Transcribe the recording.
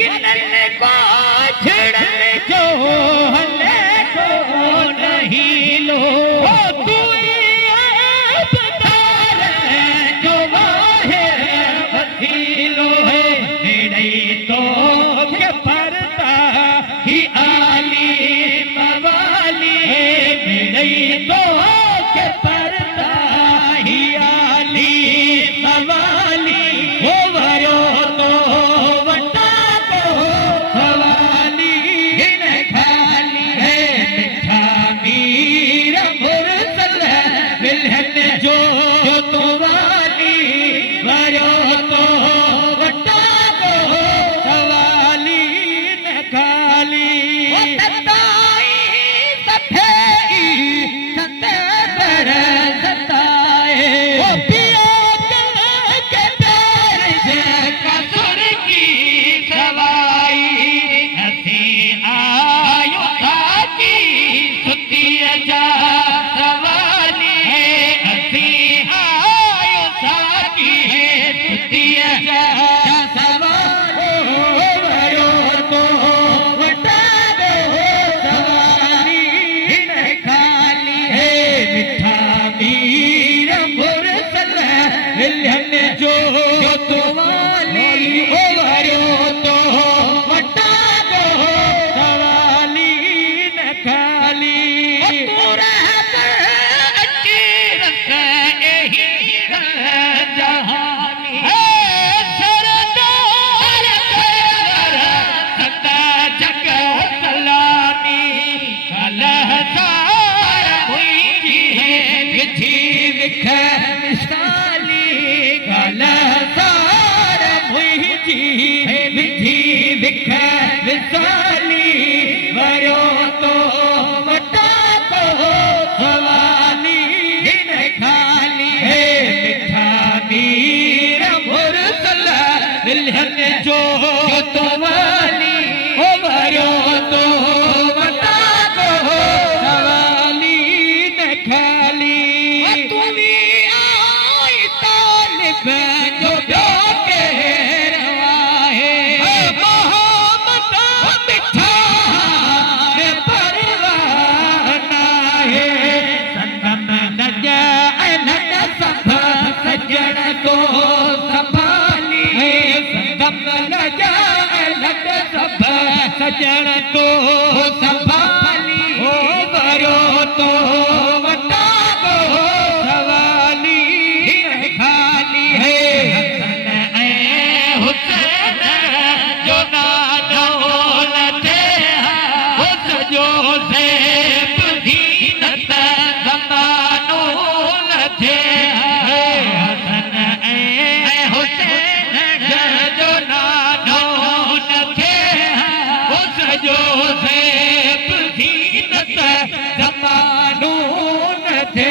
Kinley को छिड़ने जो हले को नहीं लो तू अवतार जो वाहे वसीलो है नहीं तो के परता ही आली मवाली नहीं तो के परता ही आली मवाली हो वरो तो वटा को हवाली इन खाली है मिठा मीर मुरसल मिलन जो तो वाली वरो तो वटा को हवाली इन खाली ओ सताई सफेई सते पर सताए ओ पिया के प्यार से कसुर की सवाई हसी आयु की सुती जा सवाली हसी आयु की सुती जा सवाली वरो तो वटा दो सवाली इन खाली है मिठा मीर मुरसल मिलन जो तो वाली ओ वरो तो वटा दो सवाली इन खाली पूरा अच्छी रख हीर जहानी है सरदार पैर सदा जग सलामी कलह सार हुई जी विधि विख मिसाली कलह सार हुई जी विधि विख मिसाली वरो तो वटा को सवाली इन खाली है मिठा मीर मुरसल मिलन जो तो वाली हो वरो तो वटा को सवाली इन खाली तू भी आई तालिब जो के रवाहे मोहम्मद मिठा परवाना है संगम नजअलत सब सज्जन को संभाली है संगम नजअलत सब सज्जन को संभाली हो वरो तो वटा को सवाली इन खाली है हसन ए हुसैन जो ना दौलत हो सजो से दीनत ज़मानो लथे हसन ए हुसैन जो ना दौलत हो सजो से दीनत ज़मानो लथे